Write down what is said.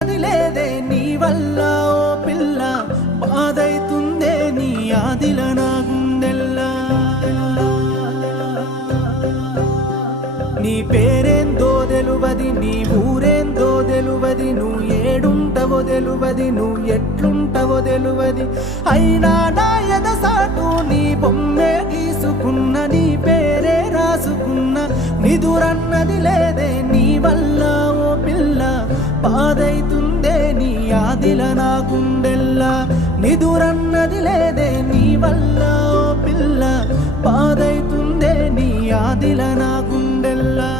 అది లేదే నీ వల్ల ఓ పిల్ల బాధైతుందే నీ ఆదిల నా గుండెల్లా నీ పేరేందో తెలువది నీ ఊరేందో తెలువది నువ్వు ఏడుంటవో తెలువది నువ్వు ఎట్లుంటవో తెలువది అయినా నా ఎదసాటు నీ బొమ్మే గీసుకున్న నీ పేరే రాసుకున్న నిదురన్నది లేదే నీ వల్ల ఓ పిల్ల బాధైతుందే నీ ఆదిల నా గుండెల్లా నిదురన్నది లేదే నీ వల్ల ఓ పిల్ల బాధైతుందే నీ ఆదిల నా గుండెల్లా